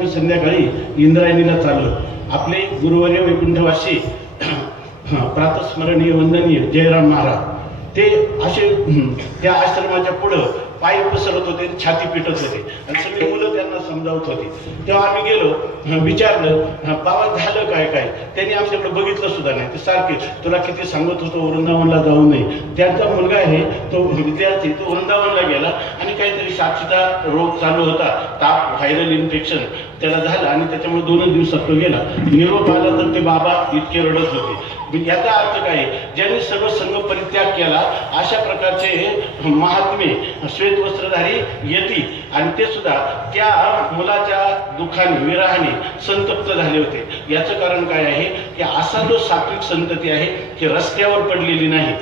आम्ही संध्याकाळी इंद्रायणीला चाललो. आपले गुरुवर्य वैकुंठवासी प्रातस्मरणीय वंदनीय जयराम महाराज ते असे त्या आश्रमाच्या पुढं पाय पसरत होते, छाती पिटत होते आणि सगळी मुलं त्यांना समजावत होती. तेव्हा आम्ही गेलो, विचारलं बाबा झालं काय काय. त्यांनी आमच्याकडे बघितलं सुद्धा नाही. ते सारखे तुला किती सांगत होतो वृंदावनला जाऊ नये. त्यांचा मुलगा आहे तो विद्यार्थी, तो वृंदावनला गेला आणि काहीतरी साथीचा रोग चालू होता, ताप, व्हायरल इन्फेक्शन त्याला झालं आणि त्याच्यामुळे 2 दिवसात तो गेला. निरोप आला तर ते बाबा इतके रडत होते. याचा अर्थ काय, ज्यांनी सर्व संघ परित्याग केला अशा प्रकारचे महात्मे श्वेत वस्त्रधारी येती आणि ते सुद्धा त्या मुलाच्या दुःखाने विरहाने संतप्त झाले होते. याचं कारण काय आहे की असा जो सात्विक संतती आहे की रस्त्यावर पडलेली नाही.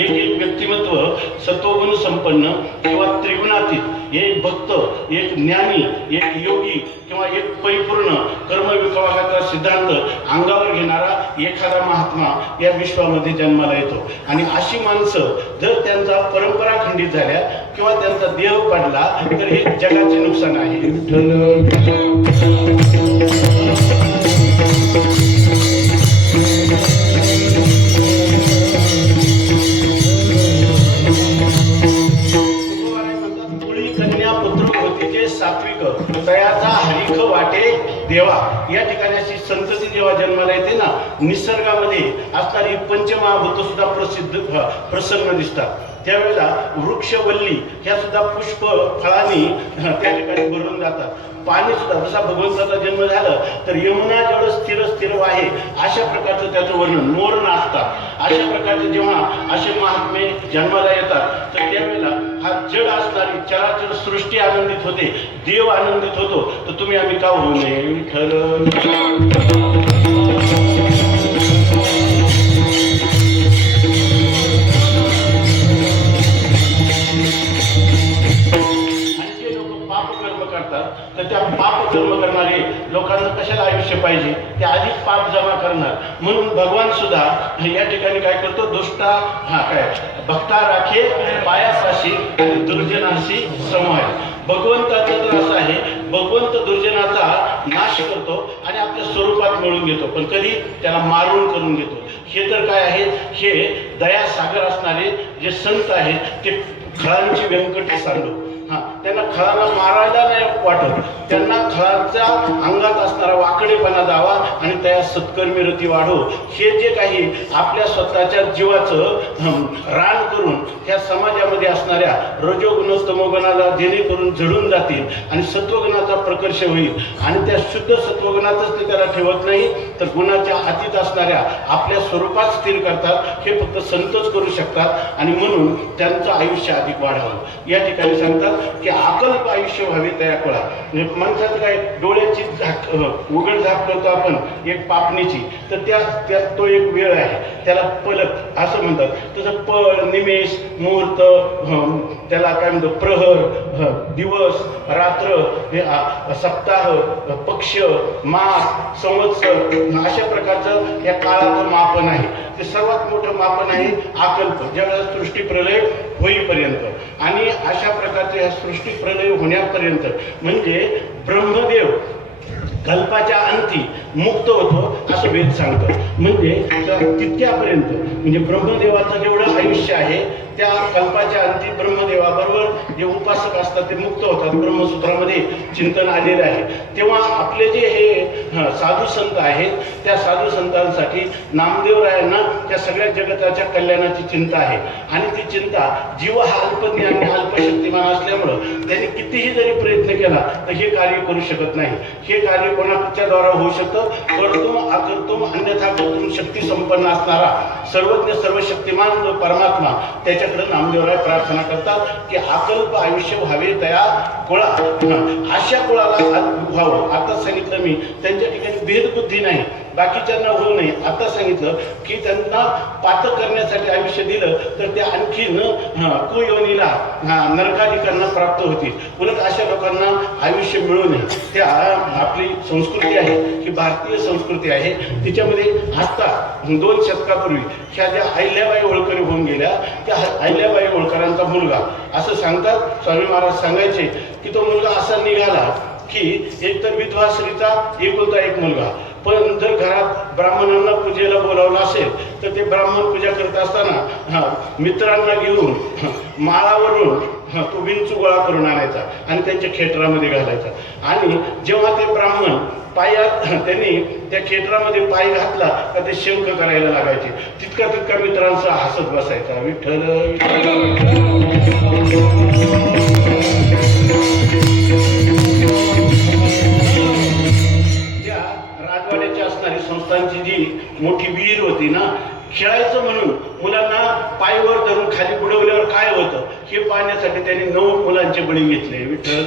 एक एक व्यक्तिमत्व सत्वगुण संपन्न किंवा त्रिगुणातीत, एक भक्त, एक ज्ञानी, एक योगी किंवा एक परिपूर्ण कर्मविभागाचा सिद्धांत अंगावर घेणारा एखादा महात्मा या विश्वामध्ये जन्माला येतो. आणि अशी माणसं जर त्यांचा परंपरा खंडित झाल्या किंवा त्यांचा देह पडला तर हे जगाचे नुकसान आहे. सात्विक तयाचा हरिख वाटे देवा. या ठिकाणी अशी संतती जेव्हा जन्माला येते ना, निसर्गामध्ये असणारी पंचमहाभूत सुद्धा प्रसन्न दिसतात. त्यावेळेला वृक्षवल्ली ह्या सुद्धा पुष्प फळांनी त्या ठिकाणी भरून जातात. पाणी सुद्धा जसा भगवंताचा जन्म झाला तर यमुना जेवढं स्थिर आहे अशा प्रकारचं त्याचं वर्णन. मोर नाचतात. अशा प्रकारचे जेव्हा असे महात्मे जन्माला येतात तर त्यावेळेला हा जड असणारी चराचर सृष्टी आनंदित होते, देव आनंदित होतो. तर तुम्ही आम्ही का होऊ नये. खरं तर त्या पाप कर्म करणारे लोकांना कशाला आयुष्य पाहिजे, ते आधीच पाप जमा करणार. म्हणून भगवान सुद्धा या ठिकाणी काय करतो, दुष्टा भक्ता राखे पायापाशी आणि दुर्जनाशी समूह. भगवंताचं तर असं आहे, भगवंत दुर्जनाचा नाश करतो आणि आपल्या स्वरूपात मिळून घेतो, पण कधी त्याला मारून करून घेतो. हे तर काय आहे, हे दया सागर असणारे जे संत आहेत ते खळांची व्यंकटे सांडू. त्यांना खळाला मारायला नाही वाटत, त्यांना खळांचा अंगात असणारा वाकडेपणा जावा आणि त्या सत्कर्मी रती वाढो. हे जे काही आपल्या स्वतःच्या जीवाचं रान करून त्या समाजामध्ये असणाऱ्या रजोगुण तमोगुणाला जेणेकरून झडून जातील आणि सत्वगुणाचा प्रकर्ष होईल आणि त्या शुद्ध सत्वगुणातच ते त्याला ठेवत नाही तर गुणाच्या अतीत असणाऱ्या आपल्या स्वरूपात स्थिर करतात. हे फक्त संतच करू शकतात आणि म्हणून त्यांचं आयुष्य अधिक वाढावं. या ठिकाणी सांगतात की अकल्प आयुष्य व्हावे तया कळा. माणसाचं काय, डोळ्याची उघड झाक करतो आपण एक पापणीची, तर त्या तो एक वेळ आहे, त्याला पलक असं म्हणतात. तसं पळ, निमेष, मुहूर्त, त्याला काय म्हणतो प्रहर, दिवस, रात्र, सप्ताह, पक्ष, मास, संवत्सर अशा प्रकारचं या काळाचं मापन आहे. ते सर्वात मोठं मापन आहे अकल्प, ज्यावेळेला सृष्टी प्रलय होईपर्यंत. आणि अशा प्रकारचे ह्या सृष्टी प्रलय होण्यापर्यंत म्हणजे ब्रह्मदेव कल्पाच्या अंती मुक्त होतो असं वेद सांगतं. म्हणजे तितक्यापर्यंत म्हणजे ब्रह्मदेवाचं जेवढं आयुष्य आहे त्या कल्पाच्या अंती ब्रह्मदेवाबरोबर जे उपासक असतात ते मुक्त होतात. ब्रह्मसूत्रामध्ये चिंतन आलेलं आहे. तेव्हा आपले जे हे साधू संत आहेत त्या साधू संतांसाठी नामदेवरायांना त्या सगळ्या जगताच्या कल्याणाची चिंता आहे आणि ती चिंता जीव हा अल्पज्ञानी अल्पशक्तिमान असल्यामुळं त्यांनी कितीही जरी प्रयत्न केला तर हे कार्य करू शकत नाही. हे कार्य कोणाच्या द्वारा होऊ शकतं, कर्तुम अकर्तुम अन्यथा कर्तुम शक्ती संपन्न असणारा सर्वज्ञ सर्वशक्तिमान जो परमात्मा त्याच्याकडे नामदेवराय प्रार्थना करतात की अकल्प आयुष्य व्हावे तया कुळा. अशा कुळाला व्हावं. आता सांगितलं मी त्यांच्या ठिकाणी भेदबुद्धी नाही, बाकीच्यांना होऊ नये. आता सांगितलं की त्यांना पातक करण्यासाठी आयुष्य दिलं तर ते आणखीन कुयोनीला नरकाधिकांना प्राप्त होतील. उलट अशा लोकांना आयुष्य मिळू नये. त्या आपली संस्कृती आहे ही भारतीय संस्कृती आहे. तिच्यामध्ये आता 2 शतकापूर्वी ह्या ज्या अहिल्याबाई होळकर होऊन गेल्या त्या अहिल्याबाई होळकरांचा मुलगा असं सांगतात. स्वामी महाराज सांगायचे की तो मुलगा असा निघाला की एकतर विधवा स्त्रीचा एकुलता एक मुलगा, पण जर घरात ब्राह्मणांना पूजेला बोलावलं असेल तर ते ब्राह्मण पूजा करत असताना मित्रांना घेऊन माळावरून तो विंचू गोळा करून आणायचा आणि त्यांच्या खेटरामध्ये घालायचा. आणि जेव्हा ते ब्राह्मण पायात त्यांनी त्या खेटरामध्ये पाय घातला का ते शंख करायला लागायचे. तितका मित्रांचा हसत बसायचा. विठ्ठल त्या राजवाड्याची असणारी संस्थांची जी मोठी विहीर होती ना, खेळायचं म्हणून मुलांना पायवर धरून खाली बुडवल्यावर काय होतं हे पाहण्यासाठी त्यांनी 9 मुलांचे बळी घेतले. विठ्ठल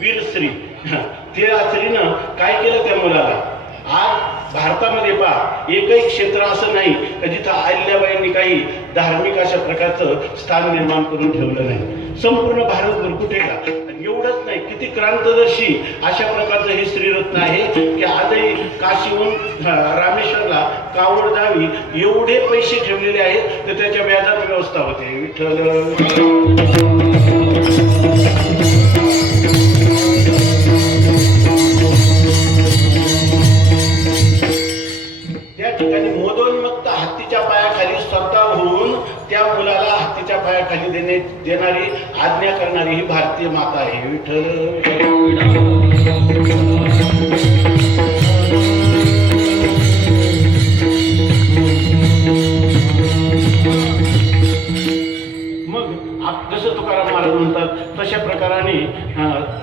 वीर स्त्री त्या स्त्रीनं काय केलं त्या मुलाला. आज भारतामध्ये पहा एकही क्षेत्र असं नाही का जिथं अहिल्याबाईंनी काही धार्मिक अशा प्रकारचं स्थान निर्माण करून ठेवलं नाही. संपूर्ण भारतभर कुठे का. एवढंच नाही, किती क्रांतदर्शी अशा प्रकारचं हे श्रीरत्न आहे की आजही काशीहून रामेश्वरला कावड जावी एवढे पैसे ठेवलेले आहेत तर त्याच्या व्याजात व्यवस्था होते. विठ्ठल ठिकाणी मोदोन्मुक्त हत्तीच्या पायाखाली स्वतः होऊन त्या मुलाला हत्तीच्या पायाखाली देणारी आज्ञा करणारी ही भारतीय माता आहे. विठ्ठल जसं तुकाराम महाराज म्हणतात तशा प्रकाराने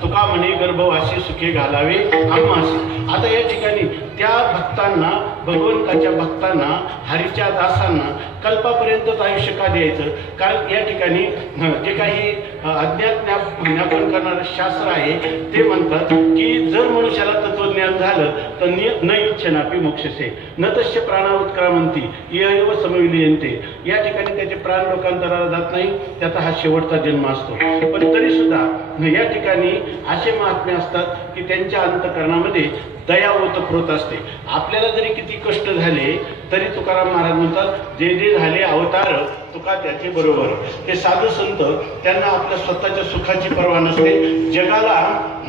तुका म्हणे गर्भवासी सुखे घालावे आम्हासी. आता या ठिकाणी त्या भक्तांना, भगवंताच्या भक्तांना, हरीच्या दासांना कल्पापर्यंतच आयुष्य का द्यायचं. कारण या ठिकाणी जे काही अज्ञात ज्ञापन करणारं शास्त्र आहे ते म्हणतात की जर मनुष्याला तत्वज्ञान झालं तर न इच्छेनापी मोक्षसे न तस्य प्राणा उत्क्रामंती एव समविलीयन्ते. या ठिकाणी त्याचे प्राण लोकांतराला जात नाही, त्याचा हा शेवटचा जन्म असतो. पण तरी सुद्धा या ठिकाणी असे महात्मे असतात की त्यांच्या अंतःकरणामध्ये दया ओतप्रोत असते. आपल्याला जरी किती कष्ट झाले तरी तुकाराम महाराज म्हणतात जे जे झाले अवतार तुका त्याचे बरोबर. हे साधू संत त्यांना आपल्या स्वतःच्या सुखाची पर्वा नसते. जगाला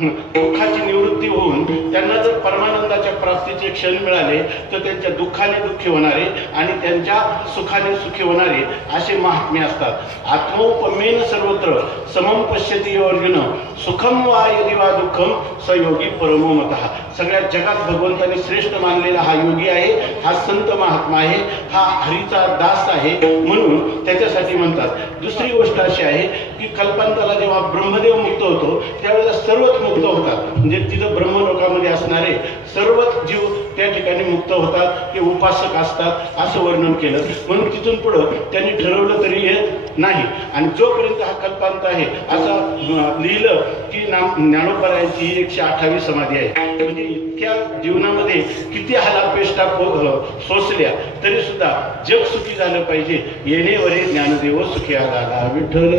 दुःखाची निवृत्ती होऊन त्यांना जर परमानंदाच्या प्राप्तीचे क्षण मिळाले तर त्यांच्या दुःखाने दुःखी होणारे आणि त्यांच्या सुखाने सुखी होणारे असे महात्मे असतात. आत्मोपमेन सर्वत्र समम पश्यती अर्जुन सुखम वा यदि वा दुःखम स योगी परमो मतः. सगळ्या जगात भगवंताने श्रेष्ठ मानलेला हा योगी आहे, हा संत महात्मा आहे, हा हरीचा दास आहे म्हणून त्याच्यासाठी म्हणतात. दुसरी गोष्ट अशी आहे की कल्पांताला जेव्हा ब्रह्मदेव मुक्त होतो त्यावेळेला सर्वच मुक्त होतात. म्हणजे तिथं ब्रह्मलोकामध्ये असणारे सर्वच जीव त्या ठिकाणी मुक्त होतात, ते उपासक असतात असं वर्णन केलं. म्हणून तिथून पुढं त्यांनी ठरवलं तरी येत नाही. आणि जोपर्यंत हा कल्पांत आहे असं लिहिलं की ज्ञानोबरायांची 128 समाधी आहे. म्हणजे इतक्या जीवनामध्ये किती हालापेष्टा सोसल्या तरी सुद्धा जग सुखी झालं पाहिजे. येणेवरे ज्ञानदेव सुखी आला. विठ्ठल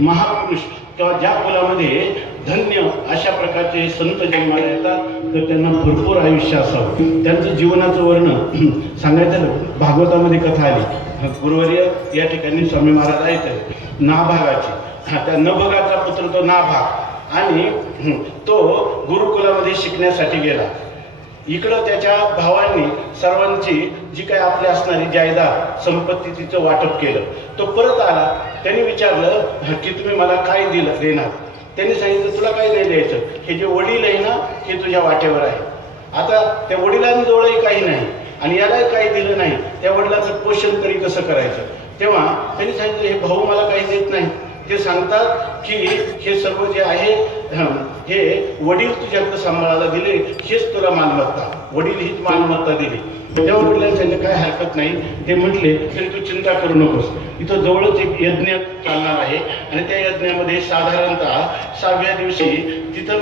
महापुरुष किंवा ज्या कुलामध्ये धन्य अशा प्रकारचे संत जन्माला येतात तर त्यांना भरपूर आयुष्य असावं. त्यांचं जीवनाचं वर्णन सांगायचं भागवतामध्ये कथा आली. गुरुवर्य या ठिकाणी स्वामी महाराज आहेत नाभागाची. त्या नभगाचा पुत्र तो नाभाग आणि तो गुरुकुलामध्ये शिकण्यासाठी गेला. इकडं त्याच्या भावांनी सर्वांची जी काही आपली असणारी जायदाद संपत्ती तिचं वाटप केलं. तो परत आला, त्यांनी विचारलं की तुम्ही मला काय देणार. त्यांनी सांगितलं तुला काही नाही द्यायचं, हे जे वडील आहे ना हे तुझ्या वाटेवर आहे. आता त्या वडिलांजवळही काही नाही आणि यालाही काही दिलं नाही, त्या वडिलांचं पोषण तरी कसं करायचं. तेव्हा त्यांनी सांगितलं हे भाऊ मला काही देत नाही. ते सांगतात की हे सर्व जे आहे हे वडील तुझ्याकडे सांभाळायला दिले, हेच तुला मालमत्ता, वडील हीच मालमत्ता दिली. तेव्हा वडिलांनी सांगितलं काय हरकत नाही. ते म्हटले तरी तू चिंता करू नकोस, इथं जवळच एक यज्ञ चालणार आहे आणि त्या यज्ञामध्ये साधारणतः 6व्या दिवशी तिथं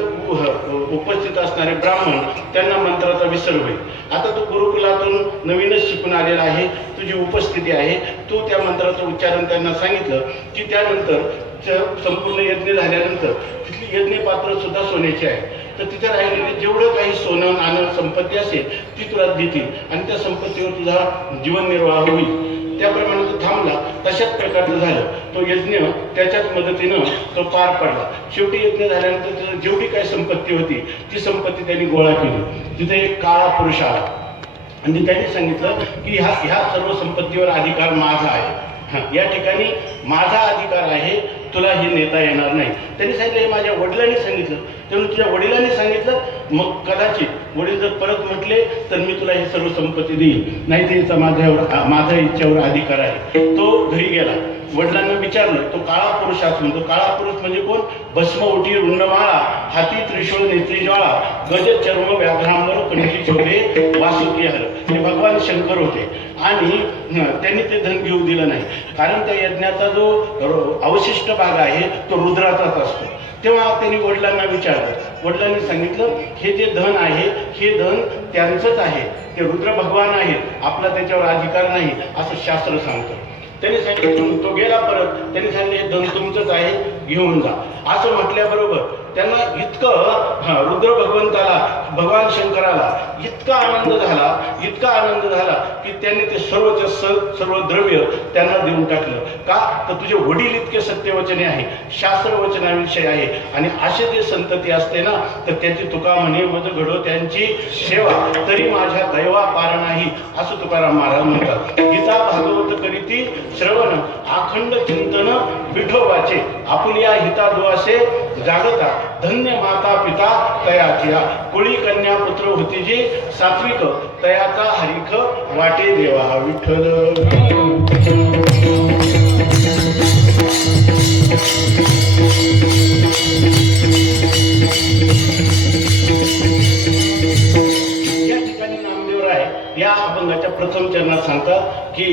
उपस्थित असणारे ब्राह्मण त्यांना मंत्राचा विसर होईल. आता तू गुरुकुलातून नवीनच शिकून आलेला आहे, तुझी उपस्थिती आहे, तू त्या मंत्राचं उच्चारण त्यांना सांगितलं की त्यानंतर संपूर्ण यज्ञ झाल्यानंतर तिथली यज्ञपात्र सुद्धा सोन्याची आहे. तर तिथे राहिलेले जेवढं काही सोनं नाणं संपत्ती असेल ती तुला देतील आणि त्या संपत्तीवर तुझा जीवननिर्वाह होईल. त्याप्रमाणे तो थांबला. तशाच प्रकारचं झालं. तो यज्ञ त्याच्याच मदतीनं तो पार पडला. शेवटी यज्ञ झाल्यानंतर त्याची जेवढी काही संपत्ती होती ती संपत्ती त्यांनी गोळा केली. तिथे एक काळा पुरुष आला आणि त्यांनी सांगितलं की ह्या सर्व संपत्तीवर अधिकार माझा आहे. या ठिकाणी माझा अधिकार आहे, तुला हे नेता येणार नाही. त्यांनी सांगितलं हे माझ्या वडिलांनी सांगितलं. तेव्हा तुझ्या वडिलांनी सांगितलं, मग कदाचित वडील जर परत म्हटले तर मी तुला ही सर्व संपत्ती देईन, नाही ते माझ्या इच्छेवर अधिकार आहे. तो घरी गेला, वडिलांना विचारलं. तो काळा पुरुष असून, तो काळा पुरुष म्हणजे कोण? भस्म उटी रुंडमाळा, हाती त्रिशूळ नेत्री ज्वाळा, गज चर्म व्याघ्रांबर कणकी छोटे वासुकी हर, हे भगवान शंकर होते. आणि त्यांनी ते धन घेऊ दिलं नाही, कारण त्या यज्ञाचा जो अवशिष्ट भाग आहे तो रुद्राचाच असतो. तेव्हा त्यांनी वडिलांना विचारलं. वडिलांनी सांगितलं हे जे धन आहे हे धन त्यांचंच आहे, ते रुद्र भगवान आहेत, आपला त्याच्यावर अधिकार नाही असं शास्त्र सांगतं. त्यांनी सांगितलं, तो गेला परत. त्यांनी सांगितलं हे धन तुमचंच आहे, घेऊन जा. असं म्हटल्याबरोबर त्यांना इतकं रुद्र भगवंताला, भगवान शंकराला इतका आनंद झाला की त्यांनी ते सर्व द्रव्य त्यांना देऊन टाकलं. का तर तुझे वडील इतके सत्यवचने आहे, शास्त्रवचनाविषयी आहे आणि असे जे संतती असते ना तर त्याची तुका म्हणे मज घडो त्यांची सेवा, तरी माझ्या दैवा पार नाही, असं तुकाराम महाराज म्हणतात. गीता भागवत करीती श्रवण, अखंड चिंतन विठोबाचे, आपुलिया हिता दुआसे जागता, धन्य माता पिता तयाचिया, कुळी कन्या पुत्र होती जी सात्विक, तयाचा हरिख वाटे देवा विठ्ठल. या ठिकाणी नामदेवराय या अभंगाच्या प्रथम चरणात सांगतात की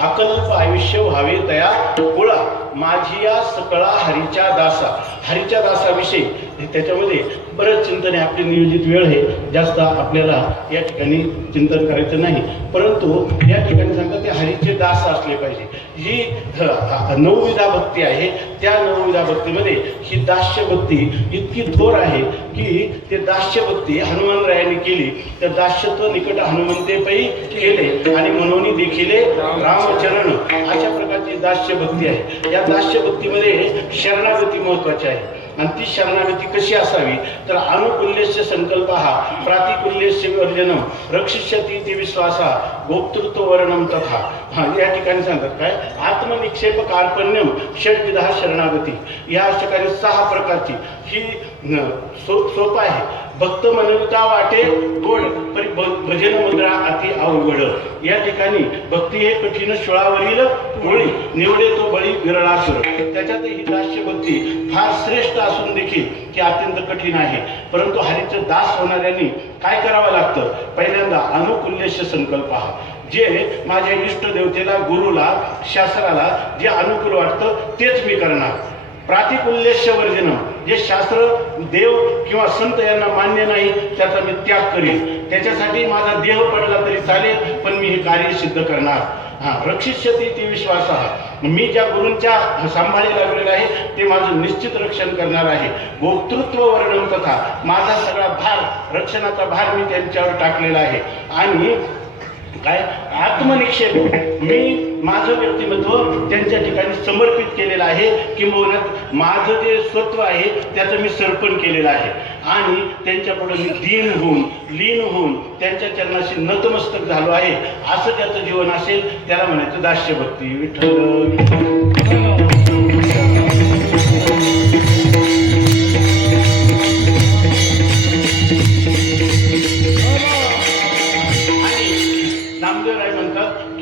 अकल्प आयुष्य व्हावे तया कुळा, माझी या सकळा हरीच्या दासा. हरीच्या दासाविषयी त्याच्यामध्ये बरंच चिंतन आहे. आपली नियोजित वेळ आहे, जास्त आपल्याला या ठिकाणी चिंतन करायचं नाही, परंतु या ठिकाणी सांगतात ते हरीचे दास असले पाहिजे. ही 9विधा भक्ती आहे. त्या 9विधा भक्तीमध्ये ही दास्य भक्ती इतकी थोर आहे की ते दास्य भक्ती हनुमानरायांनी केली. तर दास्यत्व निकट हनुमंते पै केले आणि म्हणून देखिले रामचरण, अशा प्रकारची दास्य भक्ती आहे. या दास्य भक्तीमध्ये शरणागती महत्वाची आहे. आणि ती शरणागती कशी असावी तर अनुकूल्यस्य संकल्प हा, प्रातिकूल्यस्य वर्जनम, रक्षिष्यती ते विश्वासा, गोप्तृत्व वर्णम तथा. या ठिकाणी सांगतात काय, आत्मनिक्षेप कार्पण्यम षड्विधा शरणागती. या ठिकाणी 6 प्रकारची ही सोपं आहे. भक्त मनविता वाटे गोड, परी भजन मुद्रा अति अवघड. या ठिकाणी भक्ती हे कठीण शुळावरील गोळी, निवडे तो बळी विरळासुर. त्याच्यातही ही दास्य भक्ती फार श्रेष्ठ असून देखील ती अत्यंत कठीण आहे. परंतु हरीचे दास होणाऱ्यांनी काय करावं लागतं? पहिल्यांदा अनुकूल्यस्य संकल्प हा, जे माझ्या इष्ट देवतेला, गुरुला, शास्त्राला जे अनुकूल वाटतं तेच मी करणार. प्रातिकूल्यस्य वर्जनम, जे शास्त्र, देव किंवा संत यांना मान्य नाही त्याचा मी त्याग करीन. त्याच्यासाठी माझा देह पडला तरी चालेल, पण मी हे कार्य सिद्ध करणार. रक्षिष्यती ते विश्वास, मी ज्या गुरूंच्या सांभाळी लागलेला आहे ते माझं निश्चित रक्षण करणार आहे. भोक्तृत्व वर्णन तथा, माझा सगळा भार, रक्षणाचा भार मी त्यांच्यावर टाकलेला आहे. आणि काय आत्मनिक्षेप. मी माझं व्यक्तिमत्व त्यांच्या ठिकाणी समर्पित केलेलं आहे, किंबहुना माझं जे स्वत्व आहे त्याचं मी सर्पण केलेलं आहे आणि त्यांच्यापुढे मी लीन होऊन त्यांच्या चरणाशी नतमस्तक झालो आहे. असं ज्याचं जीवन असेल त्याला म्हणायचं दास्यभक्ती. विठ्ठल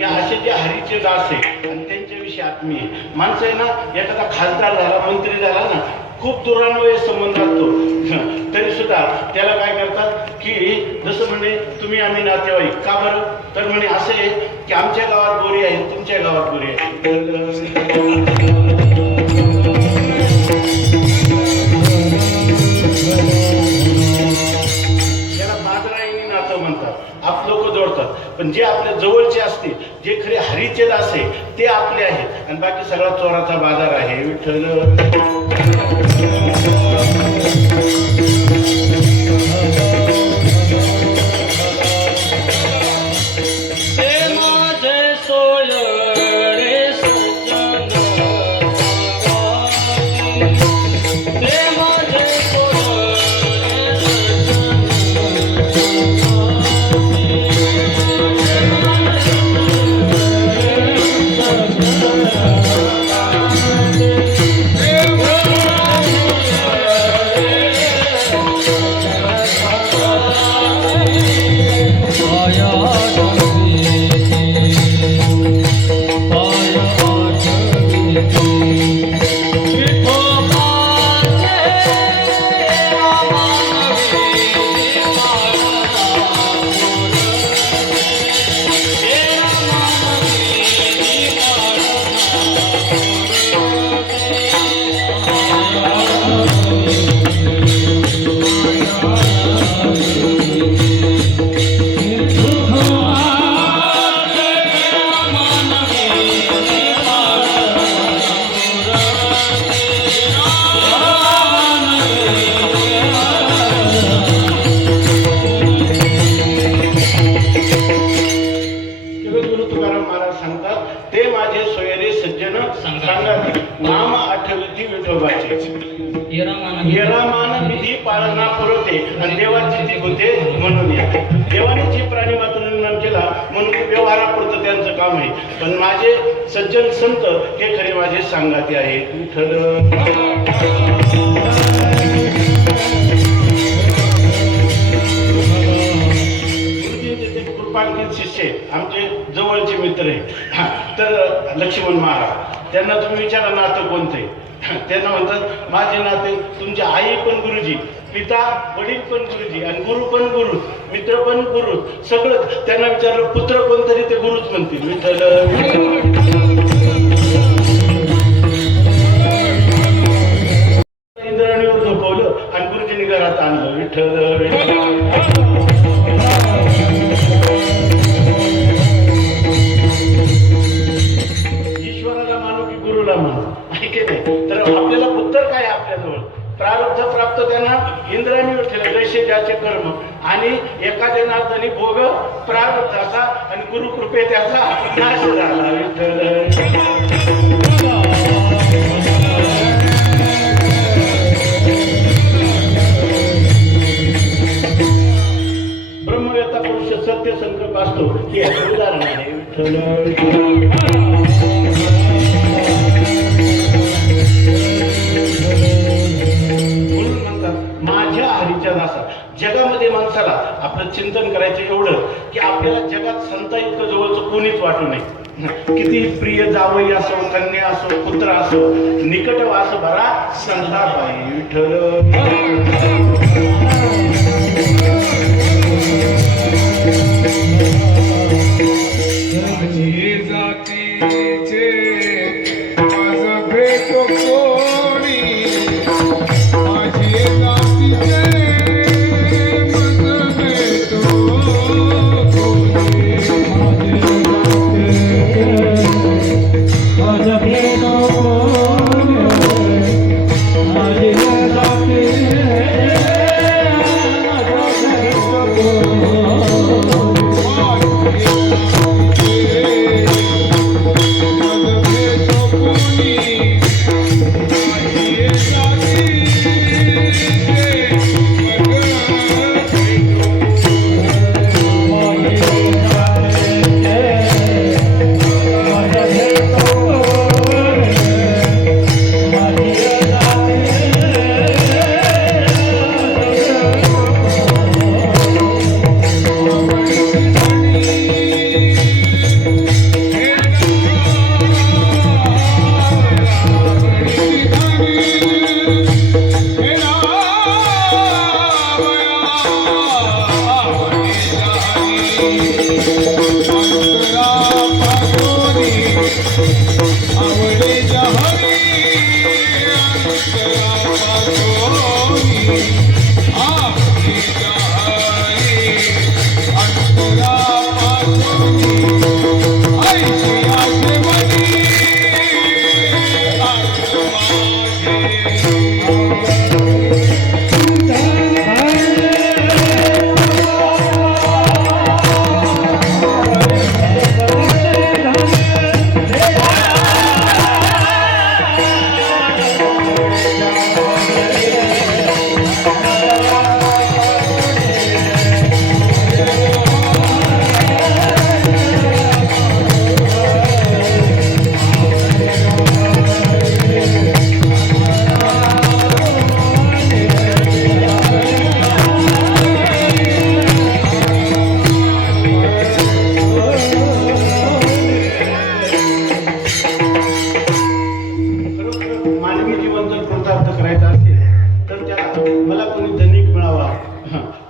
असे जे हरीचे दास आहे आणि त्यांच्याविषयी आत्मीय माणसं आहे ना, एखादा खासदार झाला, मंत्री झाला ना, खूप दुरान्वय संबंध असतो तरी सुद्धा त्याला काय करतात की जसं म्हणे तुम्ही आम्ही नातेवाईक. का बरं? तर म्हणे असे आहे की आमच्या गावात गोरी आहे, तुमच्या गावात गोरी आहे. आप लोक जोडतात, पण जे आपल्या जवळचे असते, जे खरे हरीचे दास आहे ते आपले आहेत आणि बाकी सगळा चोराचा बाजार आहे. विठ्ठल येरामान विधी पाळना पुरवते आणि देवाची ती होते म्हणून या. देवाने जी प्राणी मात्र निर्माण केला म्हणून व्यवहारापुरतं त्यांचं काम आहे, पण माझे सज्जन संत हे खरे माझे सांगाते आहेत. विठ्ठल कृपांकित शिष्य आमचे जवळचे मित्र आहे. तर लक्ष्मण महाराज त्यांना तुम्ही विचारा नातं कोणतं आहे. त्यांना म्हणतात माझे नाते तुमची आई पण गुरुजी, पिता वडील पण गुरुजी आणि गुरु पण गुरु, मित्र पण गुरु, सगळं. त्यांना विचारलं पुत्र कोणतरी ते गुरुच म्हणतील. इंद्राणीवर झोपवलं आणि गुरुजींनी घरात आणलं. विठ्ठल ईश्वराला मानू की गुरुला मानू? तर आपल्याला उत्तर काय आपल्याजवळ प्रारब्ध प्राप्त त्यांना इंद्राणीवर ठेवलं जैसे ज्याचे कर्म, आणि एखाद्या नाथाने भोग प्रारब्धाचा आणि गुरुकृपे त्याचा नाश झाला. ब्रह्मवेत्ता पुरुष सत्य संकल्प असतो हे उदाहरण आहे. माझ्या हरीच्या दासा. जगामध्ये माणसाला आपलं चिंतन करायचं एवढं की आपल्याला जगात संता इतकं जवळचं कोणीच वाटू नये. किती प्रिय जावई असो, कन्या असो, पुत्र असो, निकट वास भरा संताप आहे. विठ्ठल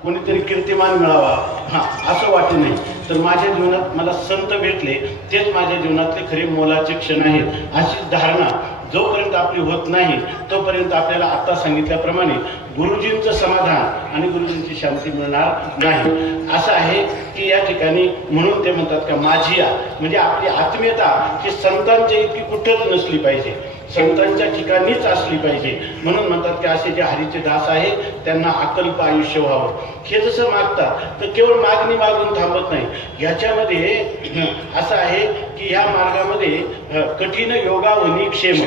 कोणीतरी कीर्तिमान मिळावा असं वाटू नये. तर माझ्या जीवनात मला संत भेटले तेच माझ्या जीवनातले खरे मोलाचे क्षण आहेत अशी धारणा जोपर्यंत आपली होत नाही तोपर्यंत आपल्याला आता सांगितल्याप्रमाणे गुरुजींचं समाधान आणि गुरुजींची शांती मिळणार नाही. असं आहे की या ठिकाणी म्हणून ते म्हणतात का माझिया म्हणजे आपली आत्मीयता ही संतांच्या इतकी कुठंच नसली पाहिजे, संतांच्या ठिकाणीच असली पाहिजे. म्हणून म्हणतात की असे जे हरीचे दास आहे त्यांना अकल्प आयुष्य व्हावं. हे जसं मागतात तर केवळ मागणी मागून थांबत नाही. ह्याच्यामध्ये असं आहे की ह्या मार्गामध्ये कठीण योगावनी क्षेम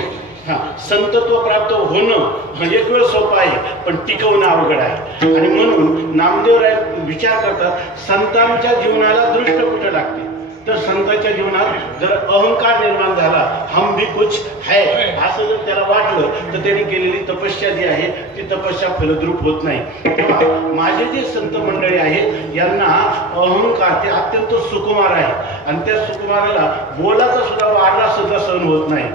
संतत्व प्राप्त होणं एक वेळ सोपं आहे पण टिकवणं अवघड आहे. आणि म्हणून नामदेवराय विचार करतात संतांच्या जीवनाला दृष्ट कुठं लागते तर संतांच्या जीवनात जर अहंकार निर्माण झाला हम भी कुछ है असं जर त्याला वाटलं तर त्यांनी केलेली तपस्या जी आहे ती तपस्या फलद्रूप होत नाही. तेव्हा माझे जे संत मंडळी आहेत यांना अहंकार ते अत्यंत सुकुमार आहे आणि त्या सुकुमाराला बोलाचा सुद्धा वाढला सुद्धा सहन होत नाही.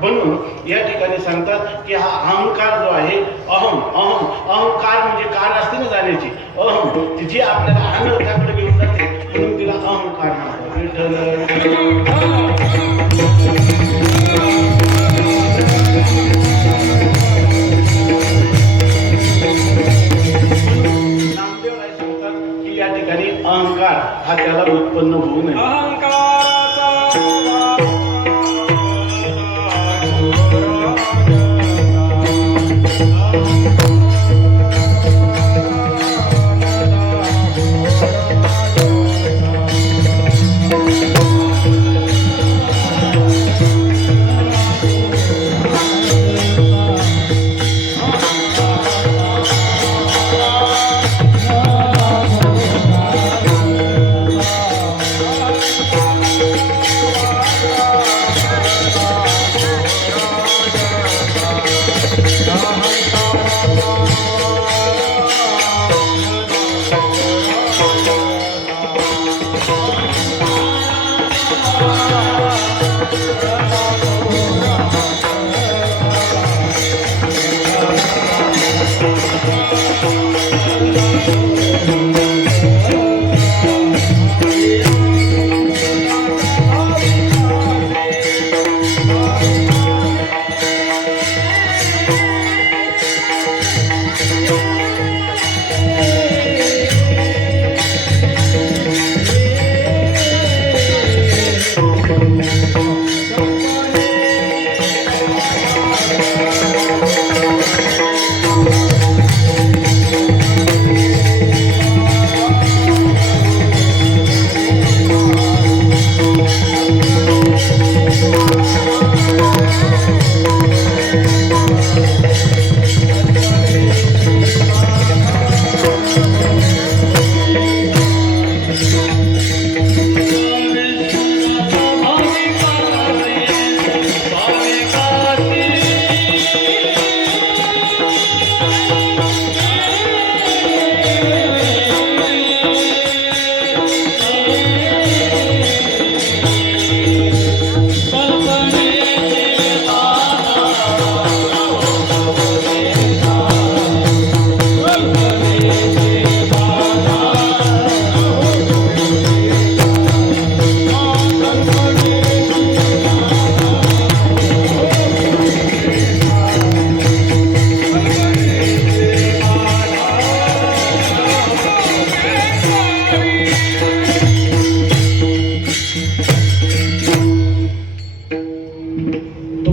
म्हणून या ठिकाणी सांगतात की हा अहंकार जो आहे अहंकार म्हणजे कार असते ना जाण्याची अहम जी आपल्याला अनर्थाकडे घेऊन जाते म्हणून तिला अहंकार म्हणतात. नामदेवराय सांगतात की या ठिकाणी अहंकार हा त्याला उत्पन्न होऊ नये.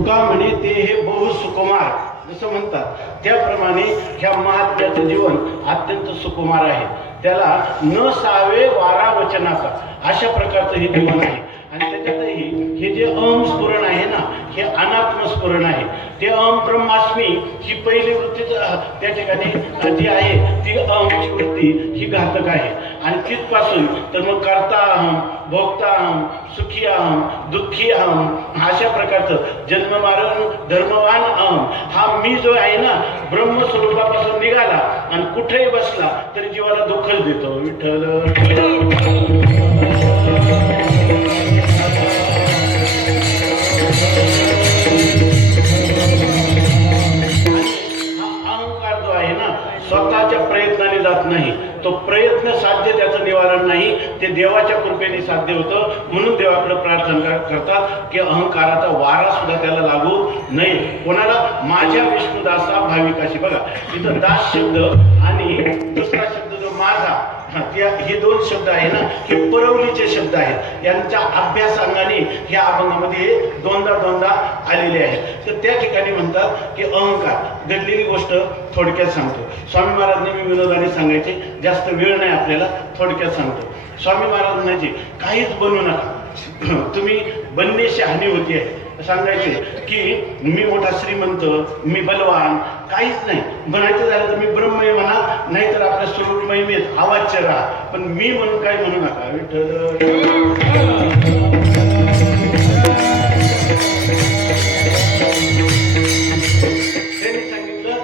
तुका म्हणे ते हे बहु सुकुमार जसं म्हणतात, त्याप्रमाणे ह्या महात्म्याचं जीवन अत्यंत सुकुमार आहे. त्याला न सावे वारा वचनाचा अशा प्रकारचं हे जीवन आहे. आणि त्याच्यातही हे जे अहम स्फुरण आहे ना, हे अनात्म स्फुरण आहे. ते अहम ब्रह्मास्मी ही पहिली वृत्ती त्या ठिकाणी जी आहे ती अहमची वृत्ती ही घातक आहे. आणि तिथपासून तर मग कर्ता अहम, भोक्ता अहम, सुखी अहम, दुःखी अहम अशा प्रकारचं जन्म मरण धर्मवान अहम हा मी जो आहे ना ब्रह्मस्वरूपापासून निघाला आणि कुठेही बसला तरी जीवाला दुःखच देतो. विठ्ठल स्वतःच्या प्रयत्नाने जात नाही. तो प्रयत्न साध्य त्याचं निवारण नाही, ते देवाच्या कृपेने साध्य होतं. म्हणून देवाकडे प्रार्थना करतात की अहंकाराचा वारा सुद्धा त्याला लागू नये. कोणाला? माझ्या विष्णुदासा भाविकाशी. बघा इथं दास शब्द आणि दुसरा शब्द जो माझा, हे दोन शब्द आहे ना, हे परवलीचे शब्द आहेत. यांच्या अभ्यासांगाने ह्या अभंगामध्ये दोनदा आलेले आहेत. तर त्या ठिकाणी म्हणतात की अहंकार घडलेली गोष्ट थोडक्यात सांगतो. स्वामी महाराजांनी मी विनोदाने सांगायचे, जास्त वेळ नाही आपल्याला, थोडक्यात सांगतो. स्वामी महाराज म्हणायचे काहीच बनवू नका, तुम्ही बनण्याची हानी होती आहे. सांगायचे की मी मोठा श्रीमंत, मी बलवान, काहीच नाही. म्हणायचं झालं तर मी ब्रह्ममय म्हणा, नाहीतर आपल्या स्वरूप महिमेत आवाच्य राहा, पण मी म्हणून काही म्हणू नका. त्यांनी सांगितलं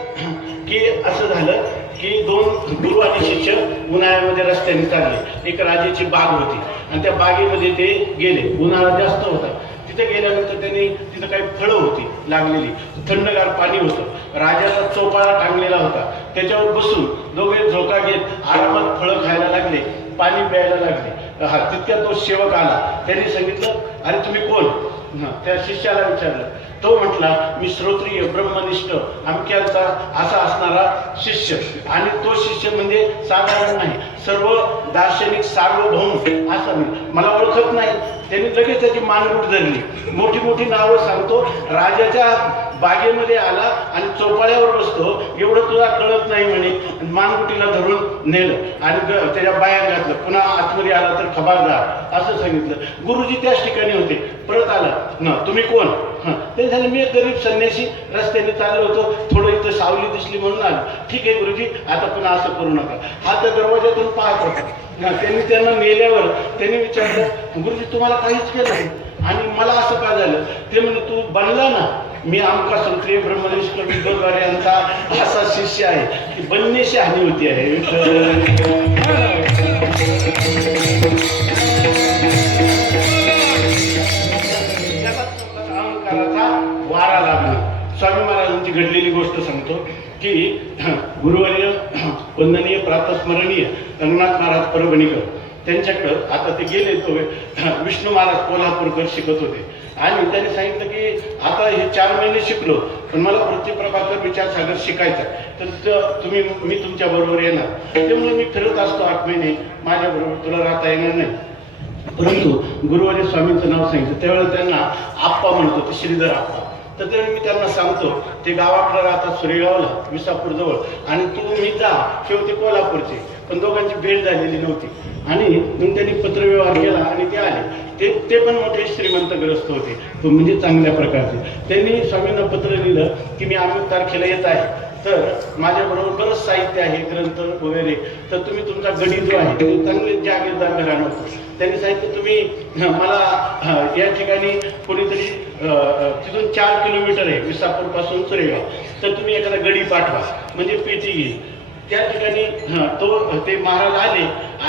की असं झालं की दोन गुरु आणि शिष्य उन्हाळ्यामध्ये रस्त्याने चालले. एक राजाची बाग होती आणि त्या बागेमध्ये ते गेले. उन्हाळा जास्त होता. तिथे गेल्यानंतर त्यांनी तिथं काही फळं होती लागलेली, थंडगार पाणी होतं. राजाचा चोपाळा टांगलेला होता. त्याच्यावर बसून दोघे झोका घेत आरामात फळं खायला लागले, पाणी प्यायला लागले. तितक्या तो सेवक आला. त्यांनी सांगितलं अरे तुम्ही कोण? त्या शिष्याला विचारलं. तो म्हटला मी श्रोत्रिय ब्रह्मनिष्ठ अमक्याचा असा असणारा शिष्य. आणि तो शिष्य म्हणजे साधारण नाही, सर्व दार्शनिक सार्वभौम असा मी, मला ओळखत नाही. त्यांनी लगेच त्याची मानगूट धरली, मोठी मोठी नावं सांगतो. राजाच्या बागेमध्ये आला आणि चौपाळ्यावर बसतो, एवढं तुला कळत नाही म्हणे. मानगुटीला धरून नेलं आणि त्याच्या बाहेर घातलं. पुन्हा आतमध्ये आला तर खबरदार असं सांगितलं. गुरुजी त्याच ठिकाणी होते. परत आला ना, तुम्ही कोण? ते झालं मी एक गरीब संन्यासी, रस्त्याने चाललो होतो, थोडं इथं सावली दिसली म्हणून आलो. ठीक आहे गुरुजी, आता पुन्हा असं करू नका. हा त्या दरवाजातून पाहत होता. त्यांनी त्यांना नेल्यावर त्यांनी विचारलं गुरुजी तुम्हाला काहीच केलं नाही आणि मला असं का झालं? ते म्हणे तू बनला ना, मी आमका श्रोत्रिय ब्रह्मनिष्ठ विद्वान यांचा असा शिष्य आहे की बनण्याची हानी होती आहे. अहंकाराचा वारा लागला. स्वामी महाराजांची घडलेली गोष्ट सांगतो की गुरुवर्य वंदनीय प्रातस्मरणीय रंगनाथ महाराज परभणीकर त्यांच्याकडं आता ते गेले. तो विष्णू महाराज कोल्हापूरकर शिकत होते आणि त्यांनी सांगितलं की आता हे 4 महिने शिकलो, पण मला वृत्तीप्रभाकर विचारसागर शिकायचा, तर मी तुमच्या बरोबर येणार. त्यामुळे मी फिरत असतो 8 महिने, माझ्याबरोबर तुला राहता येणार नाही. परंतु गुरुवारी स्वामींचं नाव सांगितलं. त्यावेळेला त्यांना आप्पा म्हणतो, ते श्रीधर आप्पा. तर ते मी त्यांना सांगतो ते गावाकडे राहतात सुरेगावला विसापूर जवळ, आणि तुम्ही जा किंवा ते कोल्हापूरचे. पण दोघांची भेट झालेली नव्हती. आणि मग त्यांनी पत्रव्यवहार केला आणि ते आले. ते पण मोठे श्रीमंत ग्रस्त होते, म्हणजे चांगल्या प्रकारचे. त्यांनी स्वामींना पत्र लिहिलं की मी अमुक तारखेला येत आहे, तर माझ्याबरोबर बरंच साहित्य आहे, ग्रंथ वगैरे, तर तुम्ही तुमचा गडी जो आहे ते चांगले जागीरदार घराणं होतं. त्यांनी सांगितलं तुम्ही मला या ठिकाणी कोणीतरी तिथून 4 किलोमीटर आहे विसापूरपासून सुरेगाव, तर तुम्ही एखादा गडी पाठवा, म्हणजे पेटी घेईल. त्या ठिकाणी ते महाराज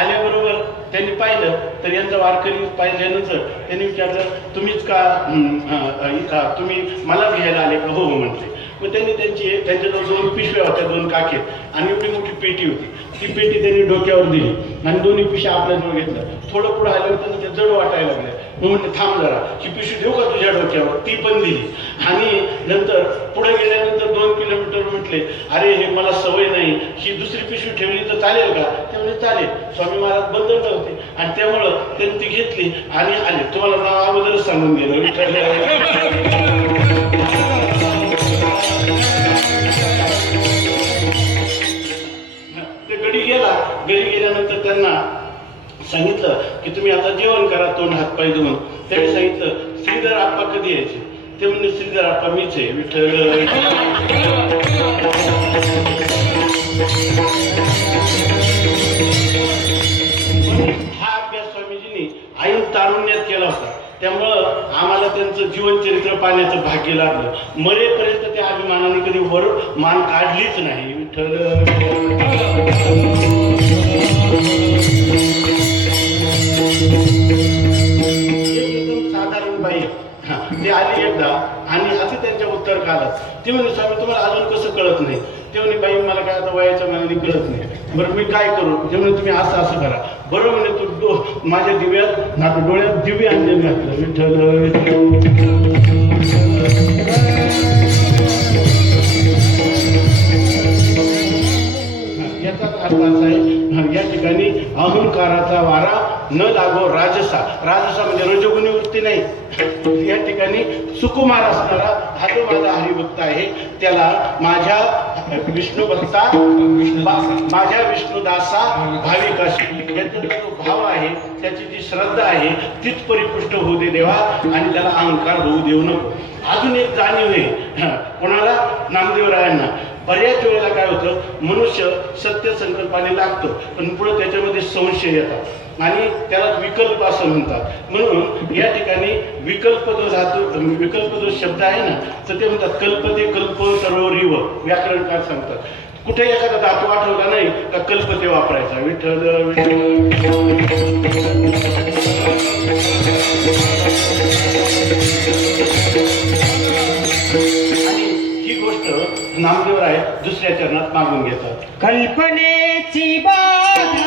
आल्याबरोबर त्यांनी पाहिलं तर यांचा वारकरी पाहिल्यानंतर त्यांनी विचारलं तुम्हीच का तुम्ही मला घ्यायला आले का? हो म्हटले. मग त्यांनी त्यांच्याजवळ 2 पिशव्या होत्या, 2 काखेत, आणि एवढी मोठी पेटी होती. ती पेटी त्यांनी डोक्यावर दिली आणि 2 पिशव्या आपल्याजवळ घेतल्या. थोडं पुढं आलं होतं ते जड वाटायला लागलं. मग म्हटलं थांब जरा, ही पिशवी देऊ का तुझ्या डोक्यावर? ती पण दिली. आणि नंतर पुढे गेल्यानंतर 2 किलोमीटर म्हटले अरे हे मला सवय नाही, ही दुसरी पिशवी ठेवली तर चालेल का? ते म्हणजे चालेल. स्वामी महाराज बंधन होते आणि त्यामुळं त्यांनी ती घेतली आणि आले. तुम्हाला नाव अगोदरच सांगून गेलं. सांगितलं की तुम्ही आता जेवण करा, तोंड हातपाय धुवून. त्यावेळी सांगितलं श्रीधर आप्पा कधी यायचे? ते म्हणले श्रीधर आप्पा मीच आहे, विठ्ठल. हा अभ्यास स्वामीजींनी ऐन तारुण्यात केला होता. त्यामुळं आम्हाला त्यांचं जीवनचरित्र पाहण्याचं भाग्य लागलं. मरेपर्यंत त्या अभिमानाने कधी वर मान काढलीच नाही, विठ्ठल. साधारण बाई ते आली एकदा आणि असं त्यांच्या उत्तर कालात ते म्हणे स्वामी तुम्हाला अजून कसं कळत नाही? ते म्हणे बाई मला काय आता वयाच्या मनाने कळत नाही. बरं मी काय करू? ते म्हणे तुम्ही असं असं करा. बरं म्हणे तू माझ्या दिव्यात ना डोळ्यात दिव्य अंजन घातलं, विठ्ठल. याचाच अर्थ असा आहे या ठिकाणी अहंकाराचा वारा न लागो राजसा. राजसा म्हणजे रजोगुणी वृत्ती नाही. या ठिकाणी सुकुमार असणारा हा जो माझा हरिभक्त आहे त्याला माझ्या विष्णुभक्ता माझ्या विष्णुदासा भाविकाशी याचा जो भाव आहे त्याची जी श्रद्धा आहे तीच परिपुष्ट होऊ दे देवा आणि त्याला अहंकार होऊ देऊ नको. अजून एक जाणीव आहे कोणाला? नामदेवरायांना. बऱ्याच वेळेला काय होतं, मनुष्य सत्य संकल्पाने लागतो पण पुढे त्याच्यामध्ये संशय येतात आणि त्याला विकल्प असं म्हणतात. म्हणून या ठिकाणी विकल्प जो धातू विकल्प जो शब्द आहे ना तर ते म्हणतात कल्पते कल्प तरोरीव. व्याकरणकार सांगतात कुठे एखादा धातू आठवला नाही का कल्पते वापरायचा, विठ्ठल. आणि ही गोष्ट नामदेवराय दुसऱ्या चरणात मागून घेतात. कल्पनेची बाधा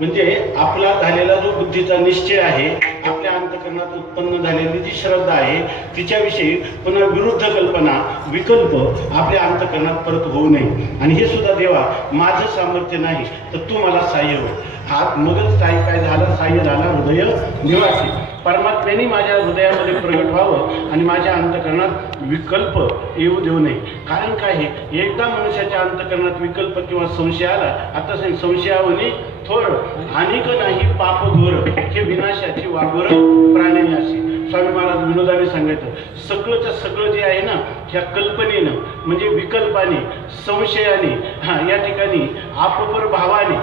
म्हणजे आपला झालेला जो बुद्धीचा निश्चय आहे, आपल्या अंतःकरणात उत्पन्न झालेली जी श्रद्धा आहे तिच्याविषयी पुन्हा विरुद्ध कल्पना विकल्प आपल्या अंतःकरणात परत होऊ नये. आणि हे सुद्धा देवा माझं सामर्थ्य नाही तर तू मला साह्य हो. हा मगच काय झालं, साह्य झाला हृदय निवासी. परमात्म्याने माझ्या हृदयामध्ये प्रगट व्हावं आणि माझ्या अंतःकरणात विकल्प येऊ देऊ नये. कारण काय आहे, एकदा मनुष्याच्या अंतःकरणात विकल्प किंवा संशय आला, आता संशयावनी थोड अनेक नाही पाप घोर, हे विनाशाची वाघोर प्राण्याशी. स्वामी महाराज विनोदाने सांगायचं, सगळंच्या सगळं जे आहे ना ह्या कल्पनेनं म्हणजे विकल्पाने, संशयाने, या ठिकाणी अपपर भावाने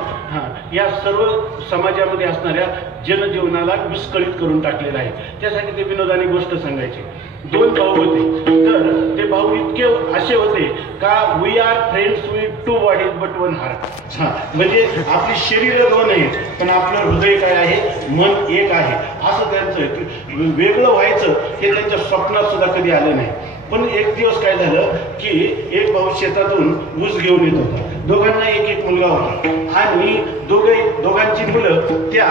या सर्व समाजामध्ये असणाऱ्या जनजीवनाला विस्कळीत करून टाकलेलं आहे. त्यासाठी ते विनोदाने गोष्ट सांगायचे. 2 भाऊ होते, तर ते भाऊ इतके असे होते का we are friends with 2 bodies but 1 heart. म्हणजे आपली शरीर 2 आहेत पण आपलं हृदय काय आहे, मन एक आहे. असं त्यांचं वेगळं व्हायचं हे त्यांच्या स्वप्नात सुद्धा कधी आलं नाही. पण एक दिवस काय झालं की एक भाऊ शेतातून ऊस घेऊन येत होता. दोघांना एक एक मुलगा होता आणि दोघांची मुलं त्या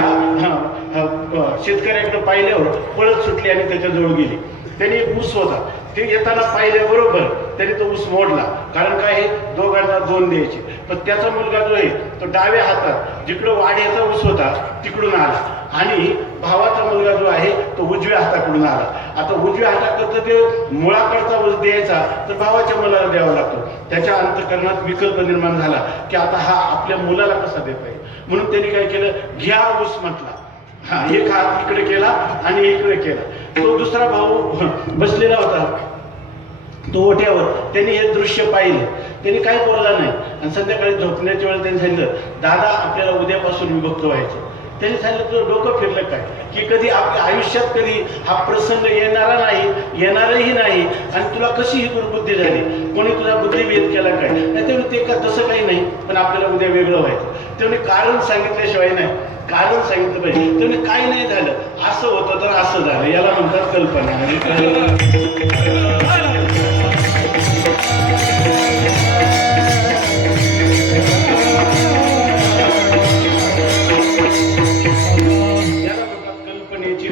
शेतकऱ्याकडे पाहिल्यावर पळत सुटली आणि त्याच्याजवळ गेली. त्याने एक ऊस होता, ते येताना पाहिल्याबरोबर त्याने तो ऊस मोडला. कारण काय आहे, दोघांना 2 द्यायचे. पण त्याचा मुलगा जो आहे तो डाव्या हातात जिकडं वाड्याचा ऊस होता तिकडून आला आणि भावाचा मुलगा जो आहे तो उजव्या हाताकडून आला. आता उजव्या हाताकडचं ते मुळाकडचा ऊस द्यायचा तर भावाच्या मुलाला द्यावा लागतो. त्याच्या अंतःकरणात विकल्प निर्माण झाला की आता हा आपल्या मुलाला कसा देता येईल. म्हणून त्यांनी काय केलं, घ्या ऊस म्हटला. एक हात इकडे केला आणि इकडे केला. तो दुसरा भाऊ बसलेला होता तो ओट्यावर, त्यांनी हे दृश्य पाहिलं. त्यांनी काही बोलला नाही आणि संध्याकाळी झोपण्याच्या वेळेला त्यांनी सांगितलं, दादा आपल्याला उद्यापासून विभक्त व्हायचं. त्यांनी सांगितलं तुझं डोकं फिरलं काय की कधी आपल्या आयुष्यात कधी हा प्रसंग येणारा नाही, येणारही नाही आणि तुला कशी ही दुर्बुद्धी झाली, कोणी तुझा बुद्धिभेद केला काय. नाही तेव्हा ते का तसं काही नाही, पण आपल्याला उद्या वेगळं व्हायचं. तेव्हा कारण सांगितल्याशिवाय नाही, कारण सांगितलं पाहिजे. तेव्हा काही नाही झालं, असं होतं तर असं झालं, याला म्हणतात कल्पना.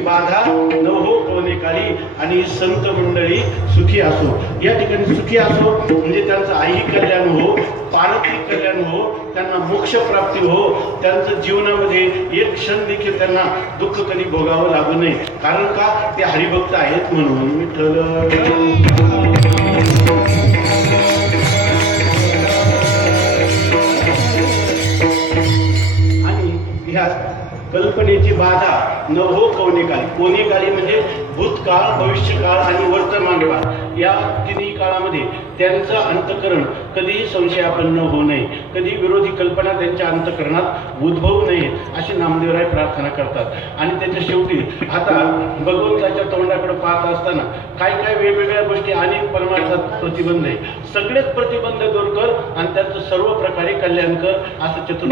बाधा न हो कोणे काळी आणि संत मंडळी सुखी असो. या ठिकाणी सुखी असो म्हणजे त्यांचं आई कल्याण हो, पारतिक कल्याण हो, त्यांना मोक्ष प्राप्ती हो, त्यांचं जीवनामध्ये एक क्षण देखील त्यांना दुःख कधी भोगावं लागू नये. कारण का, ते हरिभक्त आहेत म्हणून. विठ्ठल कल्पनेची बाधा न हो कोणेकाळी. कोणेकाळी म्हणजे भूतकाळ, भविष्यकाळ आणि वर्तमान काळ. या तिन्ही काळामध्ये त्यांचं अंतःकरण कधीही संशयापन्न होऊ नये, कधी विरोधी कल्पना त्यांच्या अंतःकरणात उद्भवू नये अशी नामदेवराय प्रार्थना करतात. आणि त्याच्या शेवटी आता भगवंताच्या तोंडाकडे पाहत असताना काय काय वेगवेगळ्या गोष्टी आणि परमार्थात प्रतिबंध आहे, सगळेच प्रतिबंध दूर कर आणि त्याचं सर्व प्रकारे कल्याण कर असं चतुर्थ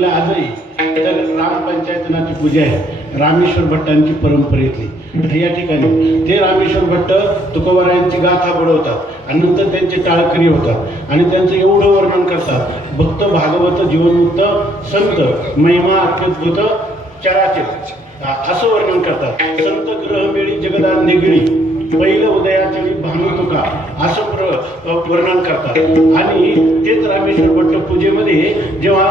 चाललेलं आजही तर रामपंचायतनाची पूजा आहे रामेश्वर भट्टांची परंपरेतली या ठिकाणी ते रामेश्वर भट्ट तुकोबारायांची गाथा बुडवतात आणि नंतर त्यांचे टाळकरी होतात आणि त्यांचं एवढं वर्णन करतात भक्त भागवत जीवनमुक्त संत महिमा अत्युद्भुत चराचर असं वर्णन करतात संत ग्रहमेळी जगदांधे गिळी पहिलं उदयाचरी भानू तुका असं वर्णन करतात आणि तेच रामेश्वर भट्ट पूजेमध्ये जेव्हा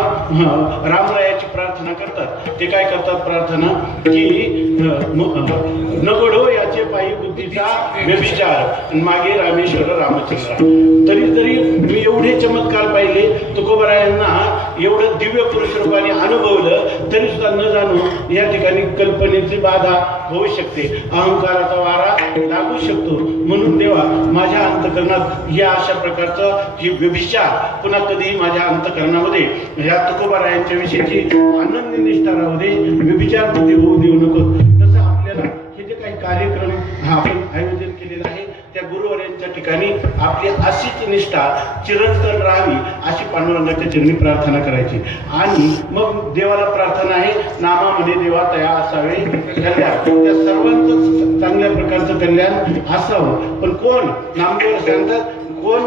रामरायाची प्रार्थना करतात ते काय करतात प्रार्थना की न घडो याचे पायी बुद्धीचा व्यभिचार आणि मागे रामेश्वर रामचंद्र तरी मी एवढे चमत्कार पाहिले तुकोबारायांना एवढं दिव्य पुरुष रूपाने अनुभवलं तरी सुद्धा न जाणून या ठिकाणी कल्पनेची बाधा होऊ शकते अहंकाराचा वारा लागू शकतो म्हणून देवा माझ्या अंतकरणात या अशा प्रकारचं ही व्यभिचार पुन्हा कधीही माझ्या अंतकरणामध्ये या तुकोबारायांच्या विषयीची आनंद निष्ठा राहू दे व्यभिचार बुद्धी होऊ देऊ नको तसं आपल्याला हे जे काही कार्यक्रम आपण आयोजन केलेलं आहे त्या गुरुवर्यांच्या ठिकाणी आपली अशीच निष्ठा चिरंतन राहावी अशी पांडुरंगाच्या चरणी प्रार्थना करायची आणि मग देवाला प्रार्थना आहे नामामध्ये देवा तया असावे कल्याण त्या सर्वांचं चांगल्या प्रकारचं कल्याण असावं पण कोण नामदेव सांगतात कोण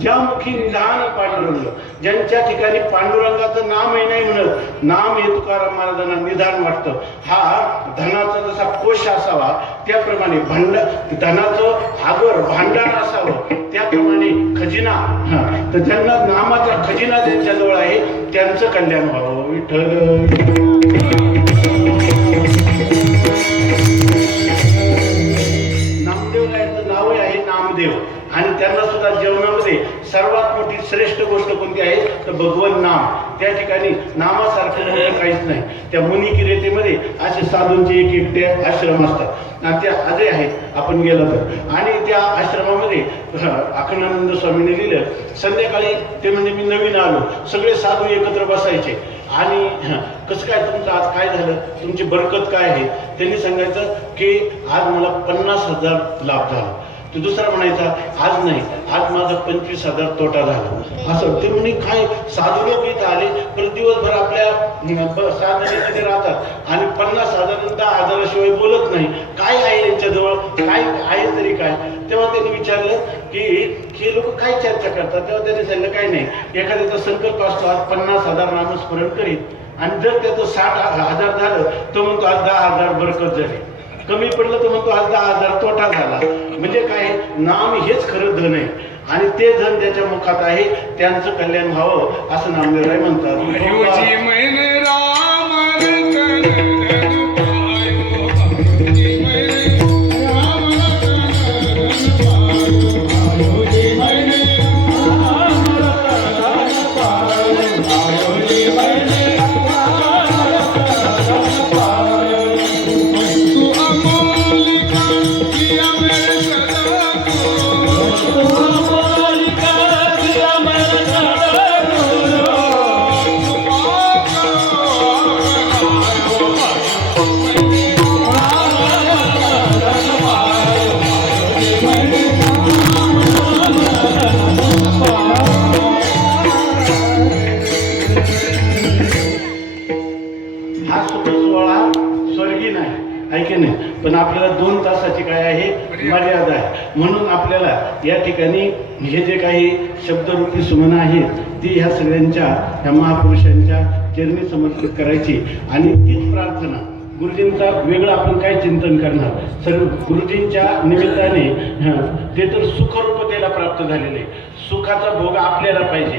ज्या मुखी निधान पांडुरंग ज्यांच्या ठिकाणी पांडुरंगाचं नामही नाही म्हणत नाम हे तुकाराम महाराजांना निधान वाटतं हा धनाचा जसा कोश असावा त्याप्रमाणे धनाचं आगर भांडार असावं त्याप्रमाणे खजिना तर ज्यांना नामाचा खजिना ज्यांच्याजवळ आहे त्यांचं कल्याण व्हावं विठ्ठल नामदेव नावही आहे नामदेव आणि त्यांना सुद्धा जेवणामध्ये सर्वात मोठी श्रेष्ठ गोष्ट कोणती आहे तर भगवन नाम त्या ठिकाणी नामासारखं मोठं काहीच नाही त्या मुनिकिरेतीमध्ये असे साधूंचे एक एकटे आश्रम असतात आणि ते आजही आहेत आपण गेलो तर आणि त्या आश्रमामध्ये अखंडानंद स्वामीने लिहिलं संध्याकाळी ते म्हणजे मी नवीन आलो सगळे साधू एकत्र बसायचे आणि कसं काय तुमचं आज काय झालं तुमची बरकत काय आहे त्यांनी सांगायचं की आज मला 50,000 लाभ झाला तो दुसरा म्हणायचा आज नाही आज माझा 25,000 तोटा झाला असं ते म्हणे काय साधू लोक इथं आले पण दिवसभर आपल्या साधनेमध्ये राहतात आणि 50,000 10,000 शिवाय बोलत नाही काय आहे यांच्याजवळ काय आहे तरी काय तेव्हा त्यांनी विचारलं की हे लोक काय चर्चा करतात तेव्हा त्यांनी सांगितलं काय नाही एखाद्याचा संकल्प असतो आज 50,000 नामस्मरण करीत आणि जर त्याचं 60,000 झालं तो म्हणतो आज 10,000 बरकत झाली कमी पडलं तर म्हणतो आज 10,000 तोटा झाला म्हणजे काय नाम हेच खरं धन आहे आणि ते धन ज्याच्या मुखात आहे त्यांचं कल्याण व्हावं असं नामदेवराय म्हणतात पण आपल्याला 2 तासाची काय आहे मर्यादा आहे म्हणून आपल्याला या ठिकाणी हे जे काही शब्दरूपी सुमनं आहेत ती ह्या सगळ्यांच्या ह्या महापुरुषांच्या चरणी समर्पित करायची आणि तीच प्रार्थना गुरुजींचा वेगळं आपण काय चिंतन करणार सर्व गुरुजींच्या निमित्ताने ते तर सुखरूपतेला प्राप्त झालेले सुखाचा भोग आपल्याला पाहिजे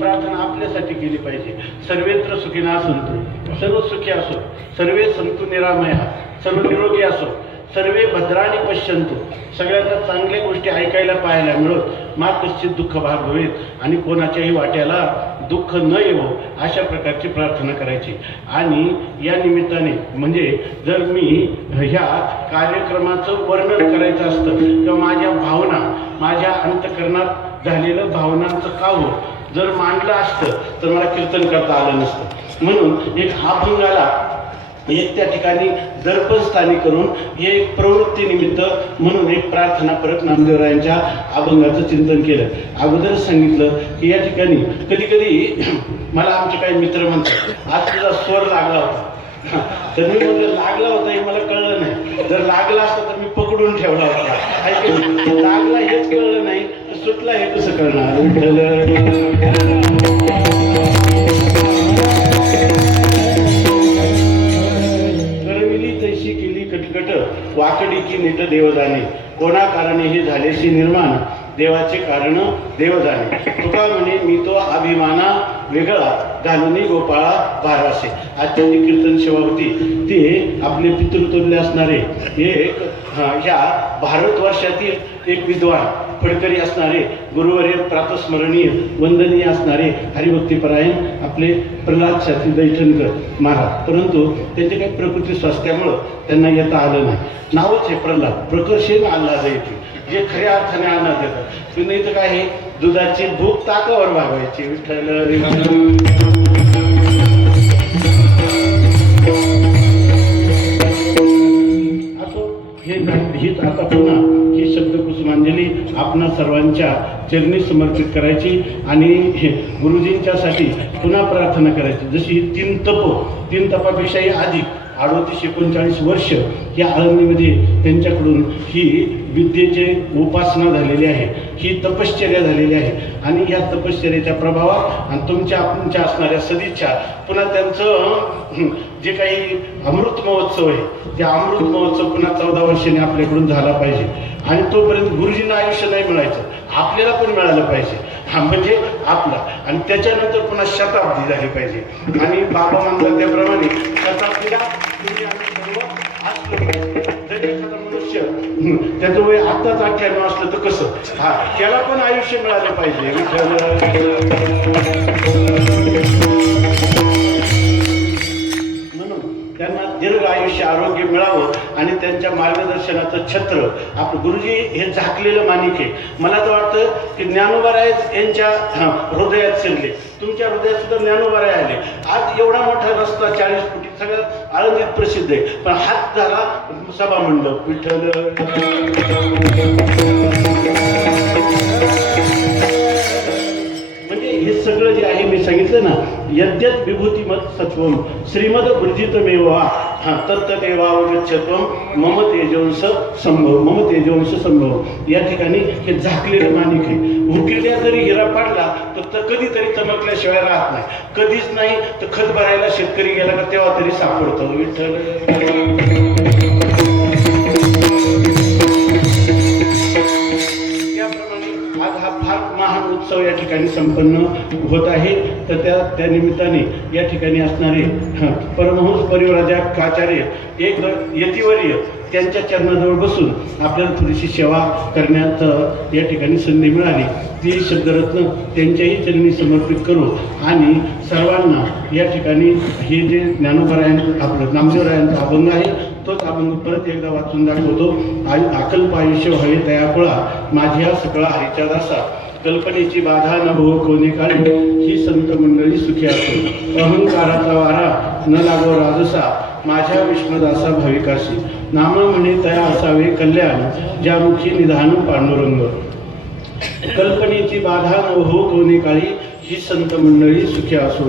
प्रार्थना आपल्यासाठी केली पाहिजे सर्वेत्र सुखीना संतु सर्व सुखी असो सर्वे संतु निरामया सर्व निरोगी असो सर्वे भद्राणी पश्यंतु सगळ्यांना चांगल्या गोष्टी ऐकायला पाहायला मिळत मा कश्चित दुःख भाग होईल आणि कोणाच्याही वाट्याला दुःख न येवो अशा प्रकारची प्रार्थना करायची आणि या निमित्ताने म्हणजे जर मी ह्या कार्यक्रमाचं वर्णन करायचं असतं किंवा माझ्या भावना माझ्या अंतकरणात झालेलं भावनांचं काव्य जर मांडलं असतं तर मला कीर्तन करता आलं नसतं म्हणून एक अभंगाला एक त्या ठिकाणी दर्पण स्थानी करून हे एक प्रवृत्तीनिमित्त म्हणून एक प्रार्थना परत नामदेवरायांच्या अभंगाचं चिंतन केलं. अगोदरच सांगितलं की या ठिकाणी कधी कधी मला आमचे काही मित्र म्हणतात, आज तुझा स्वर लागला होता. तर मी म्हटलं लागला होता हे मला कळलं नाही. जर लागला असता तर मी पकडून ठेवला होता. लागला हेच कळलं नाही तर सुटला हे कसं कळणार. तैशी केली कटकट वाकडी की नीट देवदाने, कोणा कारणे हे झालेशी निर्माण, देवाचे कारण देव जाणे. तुका म्हणे मी तो अभिमाना वेगळा, घालुनी गोपाळा भारासे. आजच्या जी कीर्तन सेवा होती ते आपले पितृतुल्य असणारे एक ह्या भारतवर्षातील एक विद्वान फडकरी असणारे गुरुवर्य प्रातस्मरणीय वंदनीय असणारे हरिभक्तीपरायण आपले प्रल्हाद शास्त्री दैठणकर महाराज. परंतु त्यांचे काही प्रकृती स्वास्थ्यामुळं त्यांना येता आलं नाही. नावच आहे प्रल्हाद, प्रकर्षेन आल्हाद येते, जे खऱ्या अर्थाने आनंद देतात. तुम्ही इथं काय आहे, दुधाची भूक ताकावर भागवायची. विठ्ठल हीच आता पुन्हा ही शब्दकुसुमांजली आपणा सर्वांच्या चरणी समर्पित करायची आणि गुरुजींच्यासाठी पुन्हा प्रार्थना करायची. जशी तीन तपापेक्षाही अधिक 38-39 वर्ष या आळंदीमध्ये त्यांच्याकडून ही विद्येची उपासना झालेली आहे, ही तपश्चर्या झालेली आहे. आणि या तपश्चर्याच्या प्रभावात आणि तुमच्या असणाऱ्या सदिच्छा पुन्हा त्यांचं जे काही अमृत महोत्सव आहे त्या अमृत महोत्सव पुन्हा 14 वर्षांनी आपल्याकडून झाला पाहिजे. आणि तोपर्यंत गुरुजींना आयुष्य नाही मिळायचं, आपल्याला पण मिळालं पाहिजे. हा म्हणजे आपला. आणि त्याच्यानंतर पुन्हा शताब्दी झाली पाहिजे. आणि बाबा म्हणतात त्याप्रमाणे शताब्दीला तुम्ही आम्ही सर्व असलो पाहिजे. जर एखादा मनुष्य त्याचं वय आत्ताच 98 असलं तर कसं, त्याला पण आयुष्य मिळालं पाहिजे. त्यांना दीर्घ आयुष्य आरोग्य मिळावं आणि त्यांच्या मार्गदर्शनाचं छत्र आपलं गुरुजी हे झाकलेलं माणिक आहे. मला तर वाटतं की ज्ञानोबाराय यांच्या हृदयात शिरले, तुमच्या हृदयात सुद्धा ज्ञानोबाराय आले. आज एवढा मोठा रस्ता 40 फुटी सगळं आळंदीत प्रसिद्ध आहे, पण हात झाला सभा मंडप. विठ्ठल हे सगळं जे आहे मी सांगितलं ना, यद्यत विभूतिमत सत्वम श्रीमद ऊर्जितमेवा तत्तदेवावगच्छत्वम मम तेजवंश संभव. या ठिकाणी हे झाकलेलं माणिक आहे. उकिरड्या जरी हिरा पाडला तर कधीतरी चमकल्याशिवाय राहत नाही. कधीच नाही तर खत भरायला शेतकरी गेला का तेव्हा तरी सापडतो. विठ्ठल महान उत्सव या ठिकाणी संपन्न होत आहे. तर त्या निमित्ताने या ठिकाणी असणारे परमहंस परिव्राजकाचार्य एक यतिवर्य त्यांच्या चरणाजवळ बसून आपल्याला थोडीशी सेवा करण्याचं या ठिकाणी संधी मिळाली. ती शब्दरत्न त्यांच्याही चरणी समर्पित करू आणि सर्वांना या ठिकाणी हे जे ज्ञानोबारायांचं आपलं नामदेवरायांचा अभंग आहे तोच अभंग परत एकदा वाचून दाखवतो. अकल्प आयुष्य व्हावे तयाकुळा, माझ्या सकळा हरीच्या दासा, कल्पनेची बाधा न हो कोणी काळी, ही संत मंडळी सुखी असो. अहंकाराचा वारा न लागो राजसा, माझ्या विष्णुदासा भाविकाशी, नाम म्हणे तया असावे कल्याण, ज्या मुखी निधान पांडुरंग. कल्पनेची बाधा न हो कोणी काळी, ही संत मंडळी सुखी असो.